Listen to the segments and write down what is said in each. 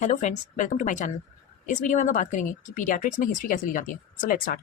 Hello friends, welcome to my channel. इस video में हम लोग बात करेंगे कि पीडियाट्रिक्स में हिस्ट्री कैसे ली जाती है। So let's start.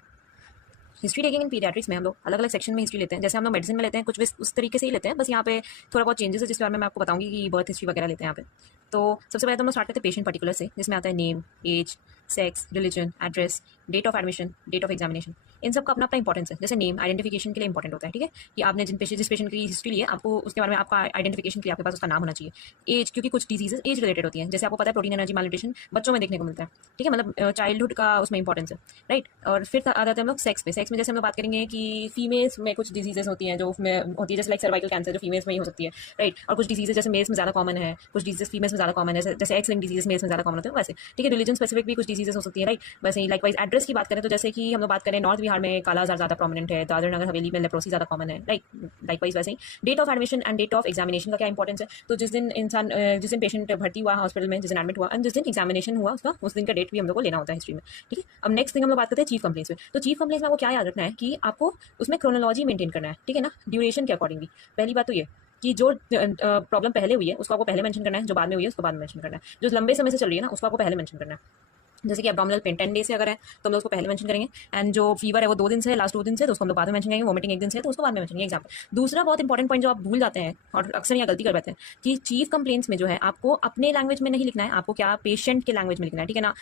History taking in paediatrics में हम लोग अलग अलग सेक्शन में हिस्ट्री लेते हैं। जैसे हम लोग मेडिसिन में लेते हैं, कुछ भी उस तरीके से ही लेते हैं, बस यहाँ पे थोड़ा बहुत चेंजेस है जिसके बारे में मैं आपको बताऊंगी कि बर्थ हिस्ट्री वगैरह लेते हैं यहाँ पे। तो सबसे पहले तो हम लोग स्टार्ट करते हैं पेशेंट पर्टिकुलर से, जिसमें आता है name, age, sex, religion, address, date of admission, date of examination. इन सब का अपना अपना इंपॉर्टेंस है। जैसे नेम आइडेंटिफिकेशन के लिए इंपॉर्टेंट होता है, ठीक है, कि आपने जिस पेशेंट की हिस्ट्री ली है, आपको उसके बारे में आपका आइडेंटिफिकेशन के लिए आपके पास उसका नाम होना चाहिए। एज, क्योंकि कुछ डिजीजेज एज रिलेटेड होती हैं, जैसे आपको पता है प्रोटीन एनर्जी मालन्यूट्रिशन बच्चों में देखने को मिलता है, ठीक है, मतलब चाइल्डहुड का उसमें इंपॉर्टेंस है, राइट। और फिर आ जाते हैं हम लोग सेक्स पे। सेक्स में जैसे हम लोग बात करेंगे कि फीमेल्स में कुछ डिजीजेस होती हैं जो उसमें होती है, जैसे लाइक सर्वाइकल कैंसर जो फीमेल्स में ही हो सकती है, राइट। और कुछ डिजीजेस जैसे मेल्स में ज़्यादा कॉमन है, कुछ डिजीजेस फीमेल्स में ज़्यादा कॉमन है, जैसे एक्स लिंक डिजीजेस मेल्स में ज़्यादा कॉमन होते हैं वैसे, ठीक है। रिलीजन स्पेसिफिक भी कुछ डिजीजेस हो सकती है, राइट। वैसे ही लाइकवाइज एड्रेस की बात करें तो जैसे कि हम लोग बात करें नॉर्थ बिहार में काला आजार ज़्यादा प्रोमिनेंट है, दादर नगर हवेली में लेप्रोसी ज़्यादा कॉमन है, राइट। लाइकवाइज वैसे ही date of admission and date of examination का क्या इंपॉर्टेंस है। तो जिस दिन पेशेंट भर्ती हुआ हॉस्पिटल में, जिस दिन एडमिट हुआ एंड जिस दिन एग्जामिनेशन हुआ उसका, उस दिन का डेट भी हम लोग को लेना होता है हिस्ट्री में, ठीक है। अब नेक्स्ट थिंग हम लोग बात करते हैं चीफ कंप्लेंट्स में। तो चीफ कंप्लेंट्स में आपको क्या याद रखना है कि आपको उसमें क्रोनोलॉजी मेंटेन करना है, ठीक है ना, ड्यूरेशन के अकॉर्डिंगली। पहली बात तो ये कि जो प्रॉब्लम पहले हुई है उसको आपको पहले मेंशन करना है, जो बाद में हुई है उसको बाद में मेंशन करना है, जो लंबे समय से चल रही है ना उसको आपको पहले मेंशन करना है। जैसे कि एब्डोमिनल पेन 10 डेज से अगर है तो हम लोग उसको पहले मेंशन करेंगे, एंड जो फीवर है वो 2 दिन से है, लास्ट 2 दिन से, तो उसको हम लोग बाद में मेंशन करेंगे। वोमिटिंग 1 दिन से है तो उसको बाद में मेंशन करेंगे। एग्जाम्पल। दूसरा बहुत इंपॉर्टेंट पॉइंट जो आप भूल जाते हैं और अक्सर यहाँ गलती कर बैठते हैं कि चीफ कंप्लेंट्स में जो है आपको अपने लैंग्वेज में नहीं लिखना है, आपको क्या पेशेंट के लैंग्वेज में लिखना है, ठीक है ना।